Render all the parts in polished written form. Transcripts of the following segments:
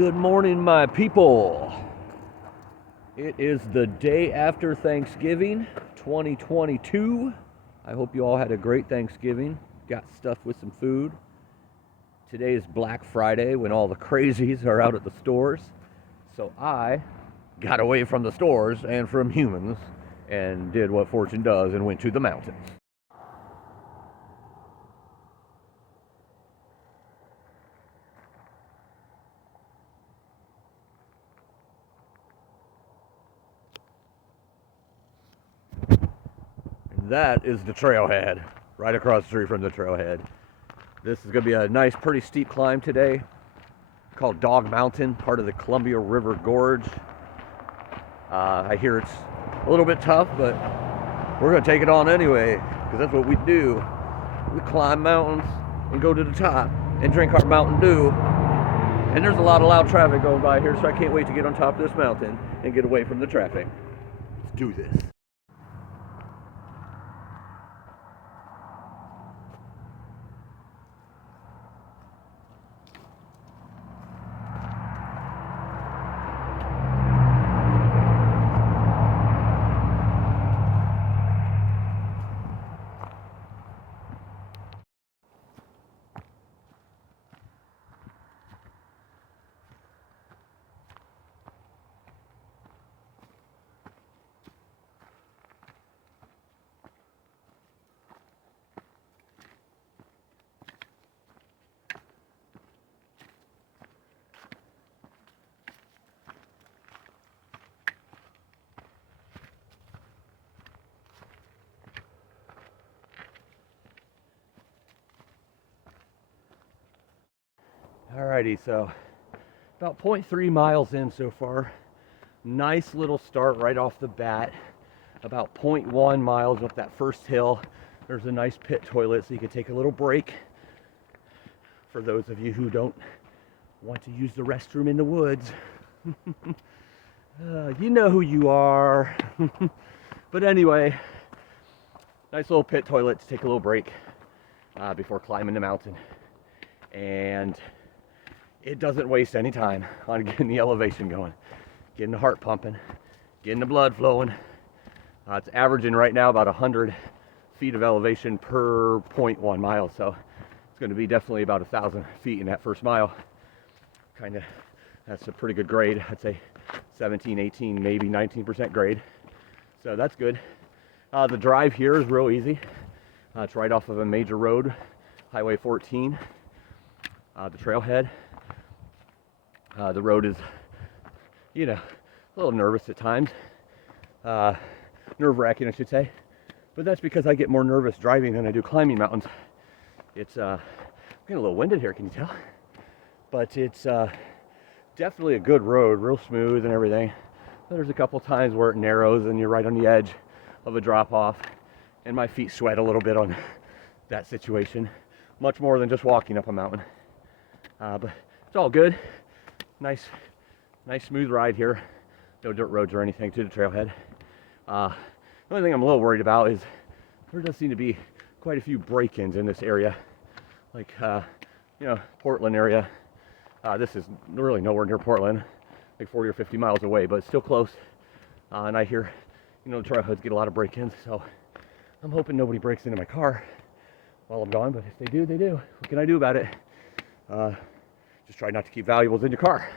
Good morning, my people. It is the day after Thanksgiving, 2022. I hope you all had a great Thanksgiving, got stuffed with some food. Today is Black Friday when all the crazies are out at the stores. So I got away from the stores and from humans and did what Fortune does and went to the mountains. That is the trailhead, right across the street from the trailhead. This is going to be a nice, pretty steep climb today, called Dog Mountain, part of the Columbia River Gorge. I hear it's a little bit tough, but we're going to take it on anyway, because that's what we do. We climb mountains and go to the top and drink our Mountain Dew. And there's a lot of loud traffic going by here, so I can't wait to get on top of this mountain and get away from the traffic. Let's do this. Alrighty, so about 0.3 miles in so far. Nice little start right off the bat. About 0.1 miles up that first hill. There's a nice pit toilet so you can take a little break. For those of you who don't want to use the restroom in the woods. You know who you are. But anyway, nice little pit toilet to take a little break before climbing the mountain. And it doesn't waste any time on getting the elevation going, getting the heart pumping, getting the blood flowing. It's averaging right now about 100 feet of elevation per 0.1 mile, so it's going to be definitely about 1,000 feet in that first mile. That's a pretty good grade. I'd say 17, 18, maybe 19% grade. So that's good. The drive here is real easy. It's right off of a major road, Highway 14, the trailhead. The road is, a little nervous at times. Nerve-wracking, I should say. But that's because I get more nervous driving than I do climbing mountains. It's, I'm getting a little winded here, can you tell? But it's definitely a good road, real smooth and everything. But there's a couple times where it narrows and you're right on the edge of a drop-off. And my feet sweat a little bit on that situation. Much more than just walking up a mountain. But it's all good. Nice smooth ride here. No dirt roads or anything to the trailhead. The only thing I'm a little worried about is there does seem to be quite a few break-ins in this area. Like, Portland area. This is really nowhere near Portland, like 40 or 50 miles away, but it's still close. And I hear, the trailheads get a lot of break-ins, so I'm hoping nobody breaks into my car while I'm gone, but if they do, they do. What can I do about it? Just try not to keep valuables in your car.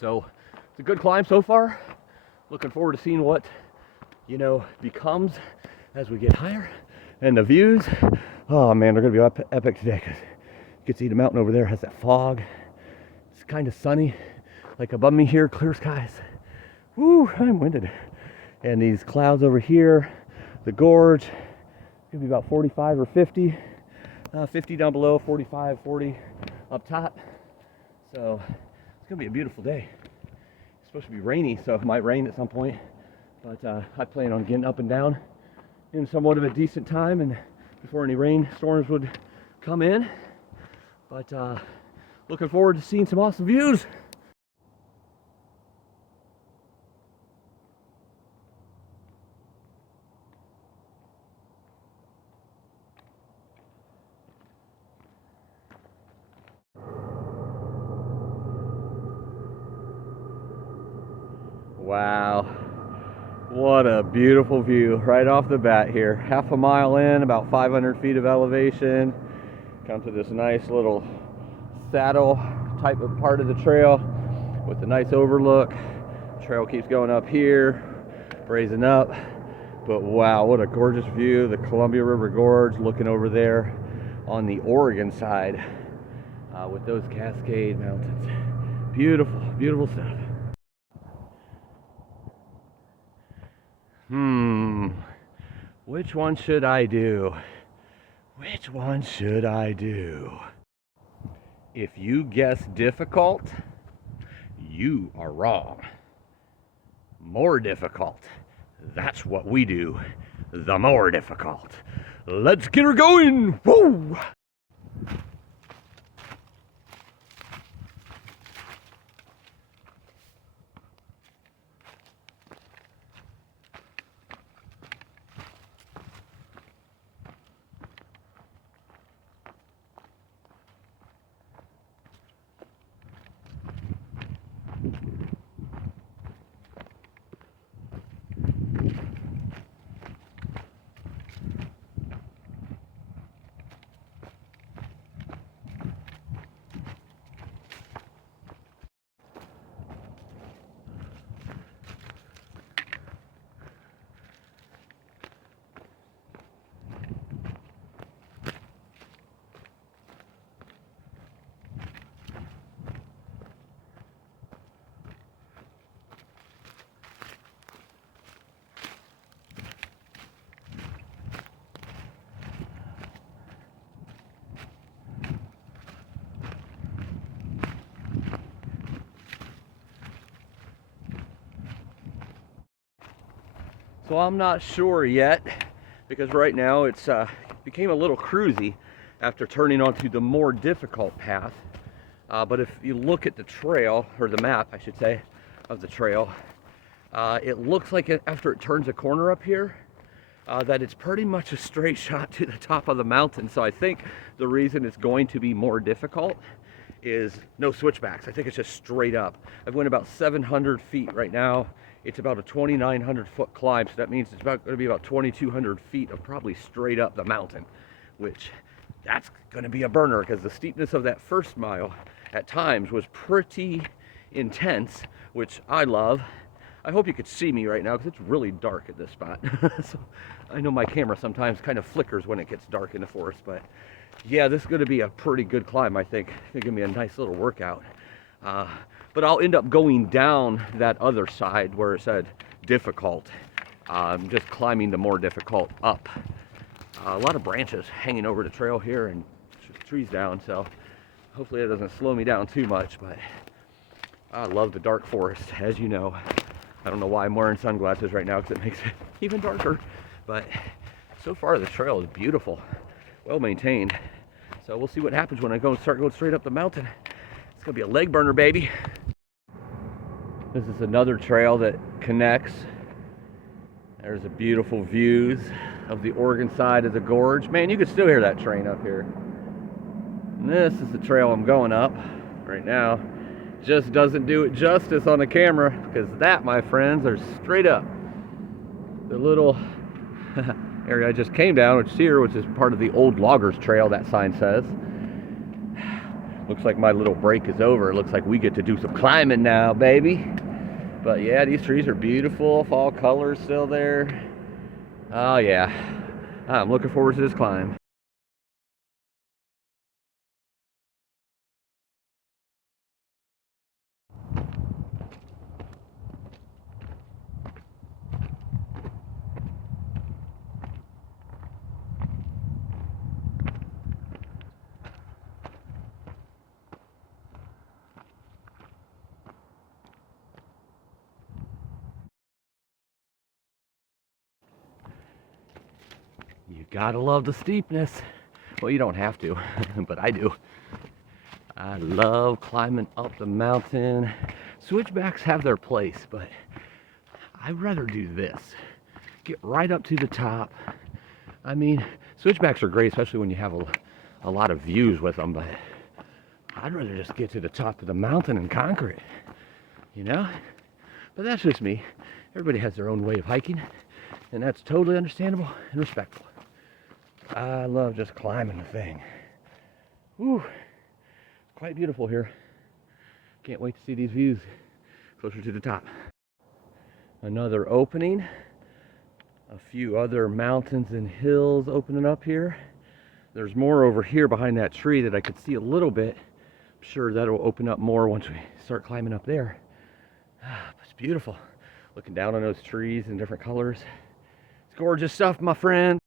So it's a good climb so far. Looking forward to seeing what, becomes as we get higher. And the views, oh man, they're gonna be epic today, because you can see the mountain over there has that fog. It's kind of sunny, like above me here, clear skies. Woo, I'm winded. And these clouds over here, the gorge, could be about 45 or 50. 50 down below, 45, 40 up top. So it's gonna be a beautiful day. It's supposed to be rainy, so it might rain at some point. But I plan on getting up and down in somewhat of a decent time and before any rain storms would come in. But looking forward to seeing some awesome views. Wow. What a beautiful view right off the bat here. Half a mile in, about 500 feet of elevation. Come to this nice little saddle type of part of the trail with a nice overlook. Trail keeps going up here, raising up. But wow, what a gorgeous view. The Columbia River Gorge looking over there on the Oregon side with those Cascade Mountains. Beautiful, beautiful stuff. Which one should I do? Which one should I do? If you guess difficult, you are wrong. More difficult. That's what we do. The more difficult. Let's get her going. Woo! So I'm not sure yet, because right now it's became a little cruisy after turning onto the more difficult path. But if you look at the trail, or the map, I should say, of the trail, it looks like after it turns a corner up here, that it's pretty much a straight shot to the top of the mountain. So I think the reason it's going to be more difficult is no switchbacks. I think it's just straight up. I've went about 700 feet right now. It's about a 2,900 foot climb, so that means it's going to be about 2,200 feet of probably straight up the mountain, which that's going to be a burner because the steepness of that first mile at times was pretty intense, which I love. I hope you could see me right now because it's really dark at this spot. So I know my camera sometimes kind of flickers when it gets dark in the forest, but yeah, this is going to be a pretty good climb, I think. It's going to give me a nice little workout. But I'll end up going down that other side where it said difficult. Just climbing the more difficult up. A lot of branches hanging over the trail here and trees down, so hopefully it doesn't slow me down too much, but I love the dark forest, as you know. I don't know why I'm wearing sunglasses right now because it makes it even darker, but so far the trail is beautiful, well maintained. So we'll see what happens when I start going straight up the mountain. It's gonna be a leg burner, baby. This is another trail that connects. There's the beautiful views of the Oregon side of the gorge. Man, you can still hear that train up here. And this is the trail I'm going up right now. Just doesn't do it justice on the camera because that, my friends, are straight up. The little area I just came down, which is part of the old loggers trail, that sign says. Looks like my little break is over. It looks like we get to do some climbing now, baby. But yeah, these trees are beautiful. Fall colors still there. Oh yeah, I'm looking forward to this climb. You gotta love the steepness. Well, you don't have to, but I do. I love climbing up the mountain. Switchbacks have their place, but I'd rather do this. Get right up to the top. I mean, switchbacks are great, especially when you have a lot of views with them, but I'd rather just get to the top of the mountain and conquer it, you know? But that's just me. Everybody has their own way of hiking, and that's totally understandable and respectful. I love just climbing the thing. Whew. Quite beautiful here. Can't wait to see these views closer to the top. Another opening. A few other mountains and hills opening up here. There's more over here behind that tree that I could see a little bit. I'm sure that'll open up more once we start climbing up there. It's beautiful. Looking down on those trees in different colors. It's gorgeous stuff, my friend.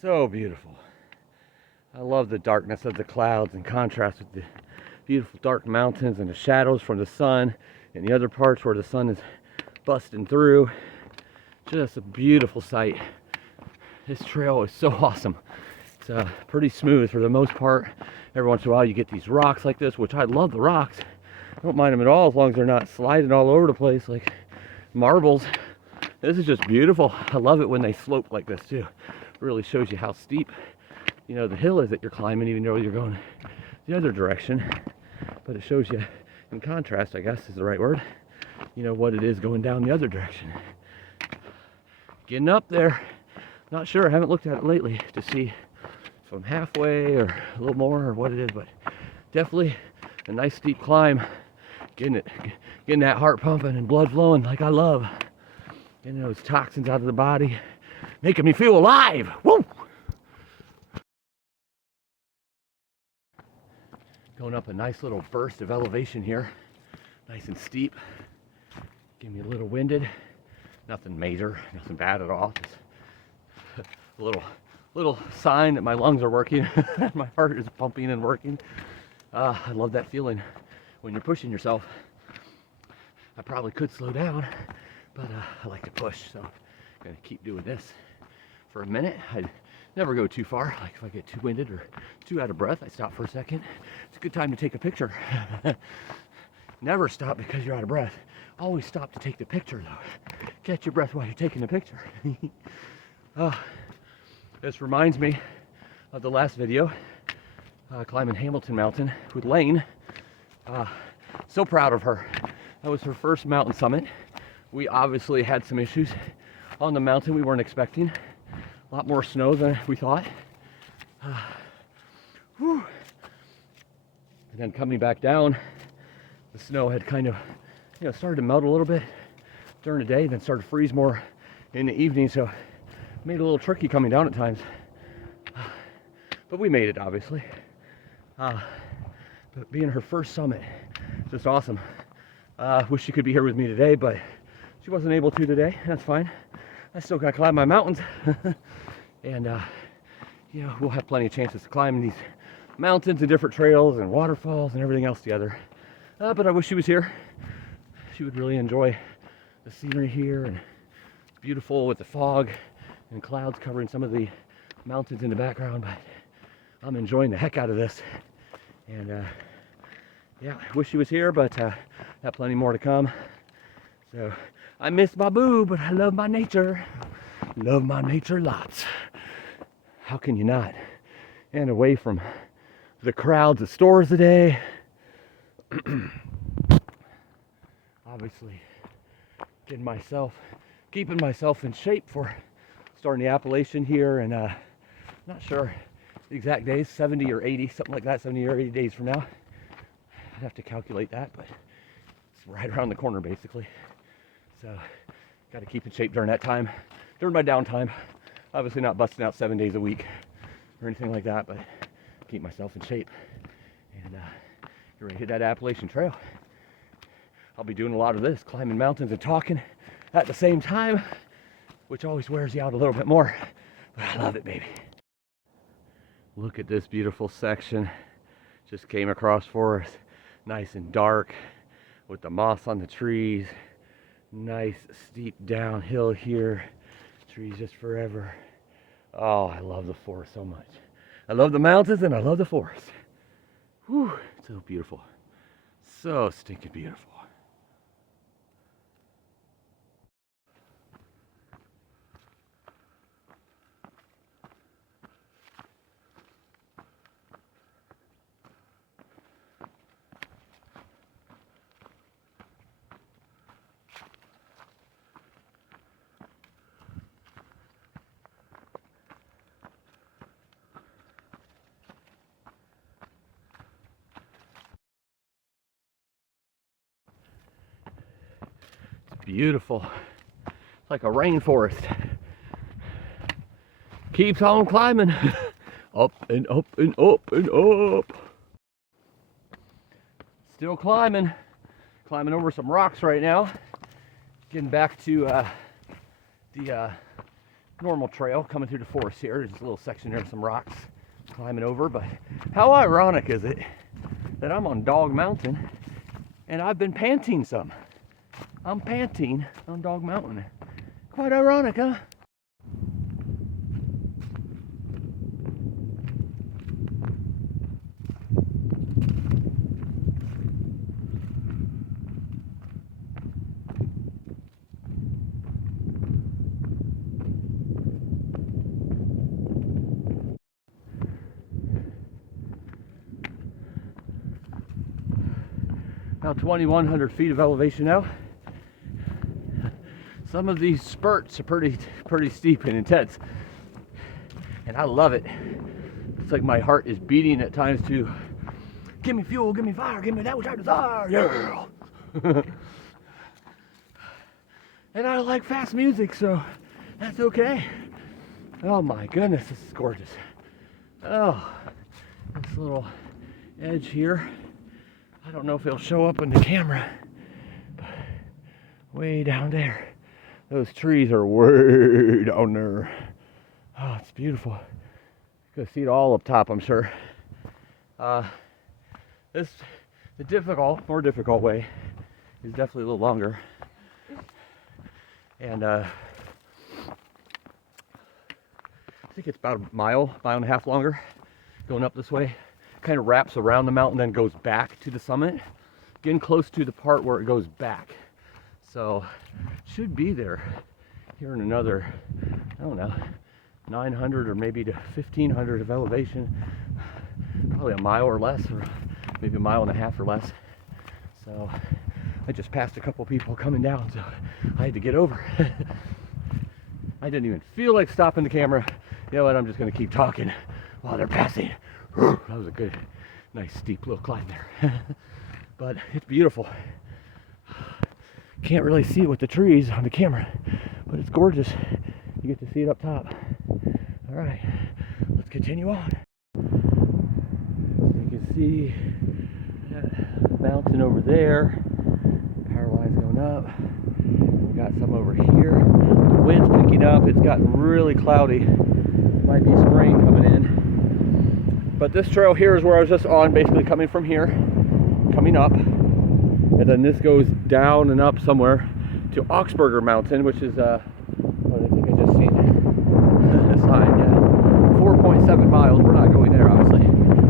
So beautiful. I love the darkness of the clouds in contrast with the beautiful dark mountains and the shadows from the sun and the other parts where the sun is busting through. Just a beautiful sight. This trail is so awesome. It's pretty smooth for the most part. Every once in a while you get these rocks like this, which I love the rocks. I don't mind them at all as long as they're not sliding all over the place like marbles. This is just beautiful. I love it when they slope like this too. It really shows you how steep, you know, the hill is that you're climbing, even though you're going the other direction. But it shows you in contrast, I guess is the right word, you know, what it is going down the other direction. Getting up there. Not sure, I haven't looked at it lately to see if I'm halfway or a little more or what it is, but definitely a nice steep climb. Getting that heart pumping and blood flowing like I love. Getting those toxins out of the body, making me feel alive. Woo! Going up a nice little burst of elevation here. Nice and steep. Getting me a little winded. Nothing major, nothing bad at all. Just a little sign that my lungs are working. My heart is pumping and working. I love that feeling when you're pushing yourself. I probably could slow down, but I like to push, so I'm gonna keep doing this for a minute. I never go too far. Like if I get too winded or too out of breath, I stop for a second. It's a good time to take a picture. Never stop because you're out of breath. Always stop to take the picture though. Catch your breath while you're taking the picture. This reminds me of the last video, climbing Hamilton Mountain with Lane. So proud of her. That was her first mountain summit. We obviously had some issues on the mountain we weren't expecting. A lot more snow than we thought. And then coming back down, the snow had kind of, you know, started to melt a little bit during the day, then started to freeze more in the evening, so made it a little tricky coming down at times. But we made it, obviously. But being her first summit, just awesome. Wish she could be here with me today, but she wasn't able to today. That's fine. I still gotta climb my mountains. And you know, we'll have plenty of chances to climb these mountains and different trails and waterfalls and everything else together. But I wish she was here. She would really enjoy the scenery here, and it's beautiful with the fog and clouds covering some of the mountains in the background, but I'm enjoying the heck out of this. And yeah, I wish she was here, but got plenty more to come. So I miss my boo, but I love my nature. Love my nature lots. How can you not? And away from the crowds of stores today. Obviously keeping myself in shape for starting the Appalachian here, and not sure the exact days, 70 or 80, something like that, 70 or 80 days from now. I'd have to calculate that, but it's right around the corner basically. So got to keep in shape during that time, during my downtime. Obviously not busting out 7 days a week or anything like that, but keep myself in shape. And you're ready to hit that Appalachian Trail. I'll be doing a lot of this, climbing mountains and talking at the same time, which always wears you out a little bit more. But I love it, baby. Look at this beautiful section. Just came across for us. Nice and dark with the moss on the trees. Nice steep downhill here. Trees just forever. Oh, I love the forest so much. I love the mountains and I love the forest. Whew, so beautiful. So stinking beautiful. Beautiful. It's like a rainforest. Keeps on climbing. Up and up and up and up. Still climbing. Climbing over some rocks right now. Getting back to the normal trail coming through the forest here. There's a little section there of some rocks climbing over. But how ironic is it that I'm on Dog Mountain and I've been panting some. I'm panting on Dog Mountain. Quite ironic, huh? About 2,100 feet of elevation now. Some of these spurts are pretty steep and intense, and I love it. It's like my heart is beating at times to give me fuel, give me fire, give me that which I desire, yeah. And I like fast music, so that's okay. Oh my goodness, this is gorgeous. Oh, this little edge here. I don't know if it'll show up in the camera, but way down there. Those trees are way down there. Oh, it's beautiful. You can see it all up top, I'm sure. The more difficult way is definitely a little longer. And I think it's about a mile and a half longer going up this way. Kind of wraps around the mountain, then goes back to the summit. Getting close to the part where it goes back. So, should be there here in another, I don't know, 900 or maybe to 1,500 of elevation. Probably a mile or less, or maybe a mile and a half or less. So, I just passed a couple people coming down, so I had to get over. I didn't even feel like stopping the camera. You know what, I'm just going to keep talking while they're passing. That was a good, nice steep little climb there. But it's beautiful. Can't really see it with the trees on the camera, but it's gorgeous. You get to see it up top. All right, let's continue on. You can see that mountain over there. Power lines going up. We got some over here. The wind's picking up. It's gotten really cloudy. Might be some rain coming in. But this trail here is where I was just on, basically coming from here, coming up. And then this goes down and up somewhere to Augsburger Mountain, which is, what I think I just seen the sign, yeah. 4.7 miles. We're not going there, obviously.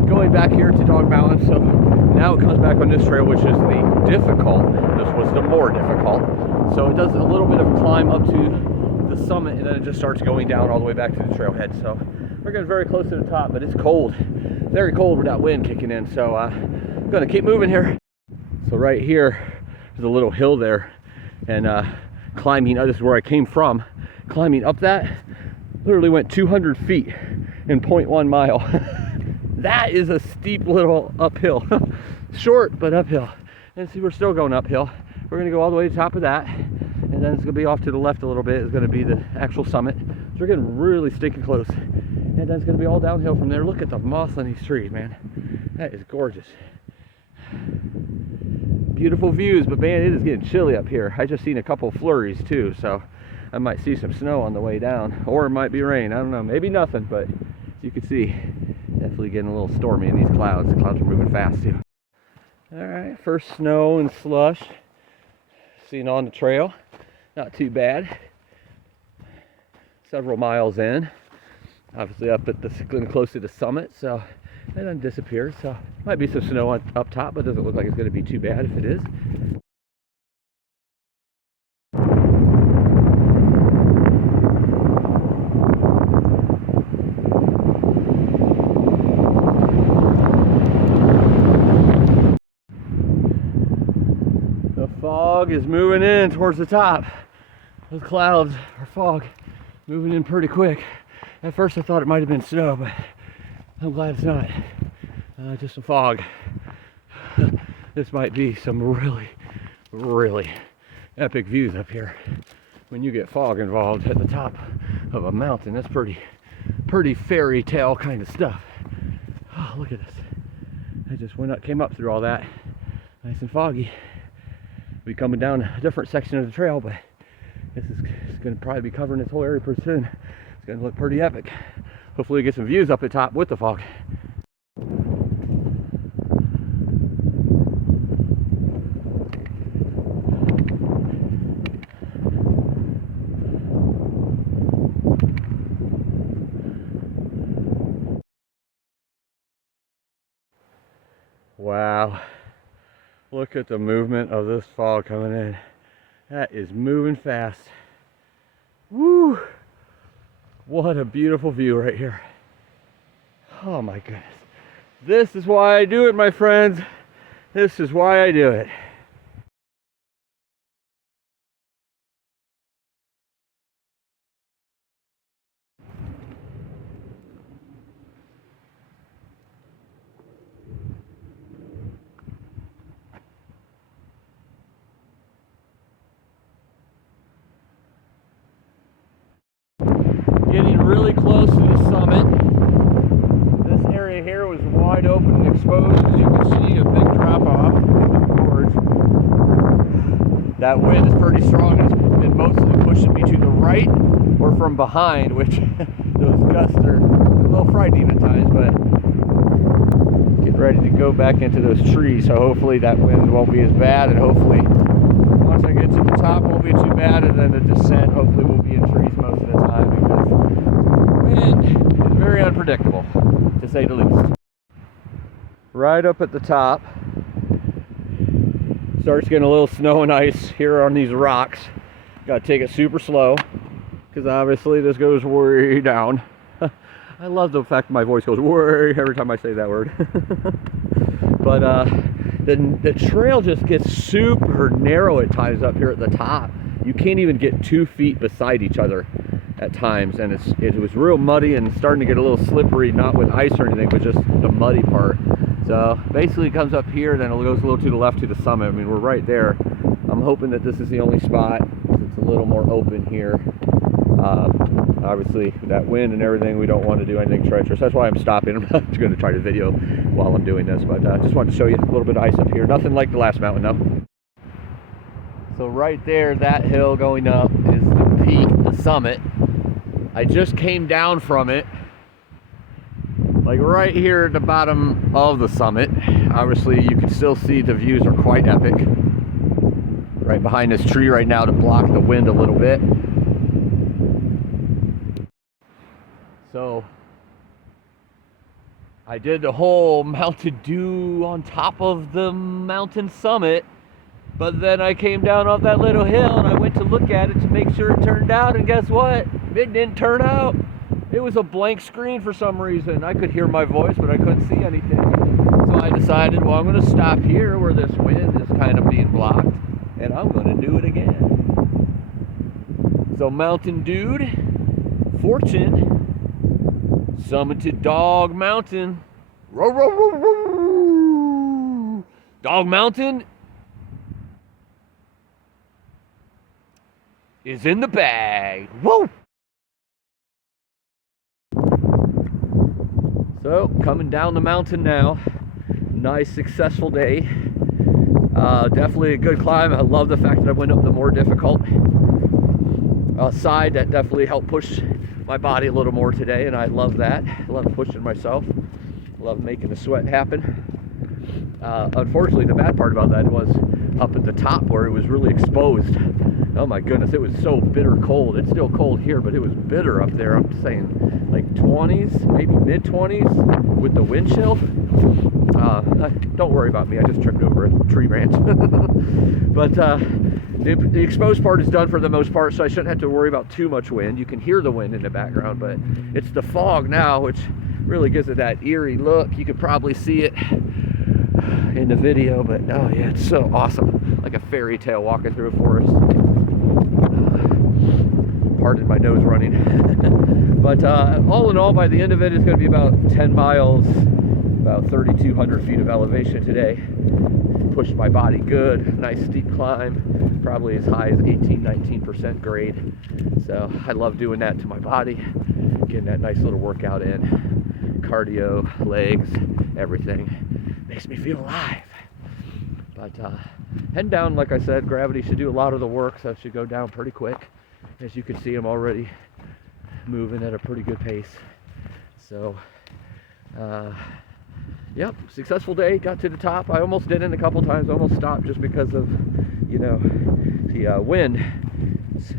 Going back here to Dog Mountain, so now it comes back on this trail, which is the difficult. This was the more difficult. So it does a little bit of a climb up to the summit, and then it just starts going down all the way back to the trailhead. So we're getting very close to the top, but it's cold. Very cold with that wind kicking in. So I'm going to keep moving here. So right here, there's a little hill there, and climbing, this is where I came from, climbing up that, literally went 200 feet in 0.1 mile. That is a steep little uphill. Short, but uphill. And see, we're still going uphill. We're gonna go all the way to the top of that, and then it's gonna be off to the left a little bit. It's gonna be the actual summit. So we're getting really stinking close. And then it's gonna be all downhill from there. Look at the moss on these trees, man. That is gorgeous. Beautiful views, but man, it is getting chilly up here. I just seen a couple flurries too, so I might see some snow on the way down, or it might be rain. I don't know, maybe nothing, but as you can see, definitely getting a little stormy in these clouds. The clouds are moving fast too. All right, first snow and slush seen on the trail. Not too bad. Several miles in, obviously up at the close to the summit, so it doesn't disappear. So might be some snow up top, but doesn't look like it's going to be too bad if it is. The fog is moving in towards the top. Those clouds or fog moving in pretty quick. At first I thought it might have been snow, but I'm glad it's not. Just some fog. This might be some really, really epic views up here. When you get fog involved at the top of a mountain, that's pretty fairy tale kind of stuff. Oh, look at this. I just came up through all that, nice and foggy. We're coming down a different section of the trail, but this is going to probably be covering this whole area pretty soon. It's going to look pretty epic. Hopefully we get some views up at top with the fog. Wow, look at the movement of this fog coming in. That is moving fast. Woo! What a beautiful view right here. Oh my goodness. This is why I do it, my friends. This is why I do it. Getting really close to the summit. This area here was wide open and exposed. As you can see, a big drop off into the gorge. That wind is pretty strong. It's been mostly pushing me to the right or from behind, which those gusts are a little frightening at times, but getting ready to go back into those trees. So hopefully that wind won't be as bad, and hopefully once I get to the top, it won't be too bad, and then the descent hopefully will be in trees most of the time, because wind is very unpredictable, to say the least. Right up at the top, starts getting a little snow and ice here on these rocks. Got to take it super slow, because obviously this goes way down. I love the fact that my voice goes way every time I say that word. But the trail just gets super narrow at times up here at the top. You can't even get 2 feet beside each other at times, and it was real muddy and starting to get a little slippery, not with ice or anything, but just the muddy part. So basically it comes up here, then it goes a little to the left to the summit. I mean, we're right there. I'm hoping that this is the only spot, because it's a little more open here. Obviously, with that wind and everything, we don't want to do anything treacherous. That's why I'm stopping. I'm not going to try to video while I'm doing this, but I just wanted to show you a little bit of ice up here. Nothing like the last mountain, though. So right there, that hill going up is the peak, the summit. I just came down from it, like right here at the bottom of the summit. Obviously, you can still see the views are quite epic. Right behind this tree right now to block the wind a little bit. So I did the whole Mountain Dew on top of the mountain summit, but then I came down off that little hill and I went to look at it to make sure it turned out, and guess what? It didn't turn out. It was a blank screen for some reason. I could hear my voice, but I couldn't see anything. So I decided, well, I'm going to stop here where this wind is kind of being blocked, and I'm going to do it again. So Mountain Dude, Fortune, summited Dog Mountain. Row, row, row, row. Dog Mountain is in the bag. Whoa! So, coming down the mountain now. nice, successful day. Definitely a good climb. I love the fact that I went up the more difficult side. That definitely helped push my body a little more today, and I love that. I love pushing myself. I love making the sweat happen. Unfortunately, the bad part about that was up at the top where it was really exposed. Oh my goodness, it was so bitter cold. It's still cold here, but it was bitter up there. I'm saying like 20s, maybe mid 20s with the wind chill. Don't worry about me, I just tripped over a tree branch. But the exposed part is done for the most part, so I shouldn't have to worry about too much wind. You can hear the wind in the background, but it's the fog now, which really gives it that eerie look. You could probably see it in the video, but oh yeah, it's so awesome, like a fairy tale walking through a forest. Pardon my nose running. But all in all, by the end of it, it's going to be about 10 miles, about 3,200 feet of elevation today. Pushed my body good, nice steep climb, probably as high as 18-19% grade. So I love doing that to my body, getting that nice little workout in, cardio, legs, everything. Makes me feel alive. But heading down, like I said, gravity should do a lot of the work, so it should go down pretty quick. As you can see, I'm already moving at a pretty good pace. So yep, successful day. Got to the top. I almost didn't a couple times. I almost stopped just because of, you know, the wind. It's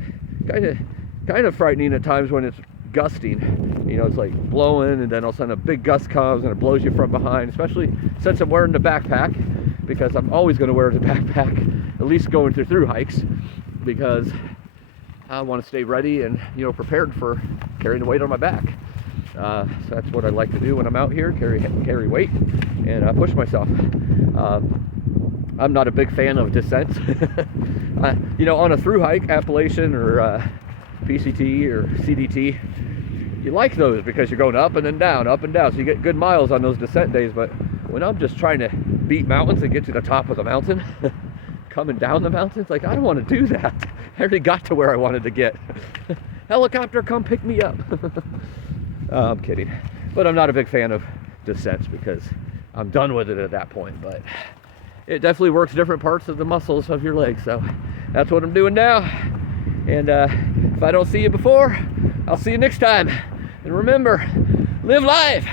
kind of frightening at times when it's gusting. You know, it's like blowing, and then all of a sudden a big gust comes and it blows you from behind, especially since I'm wearing the backpack, because I'm always going to wear the backpack, at least going through hikes, because I want to stay ready and, you know, prepared for carrying the weight on my back. So that's what I like to do when I'm out here, carry weight and push myself. I'm not a big fan of descents. You know, on a through hike, Appalachian or PCT or CDT, you like those because you're going up and then down, up and down, so you get good miles on those descent days. But when I'm just trying to beat mountains and get to the top of the mountain, coming down the mountains, like, I don't want to do that. I already got to where I wanted to get. Helicopter, come pick me up. I'm kidding, but I'm not a big fan of descents because I'm done with it at that point. But it definitely works different parts of the muscles of your legs, so that's what I'm doing now. And if I don't see you before, I'll see you next time. And remember, live life.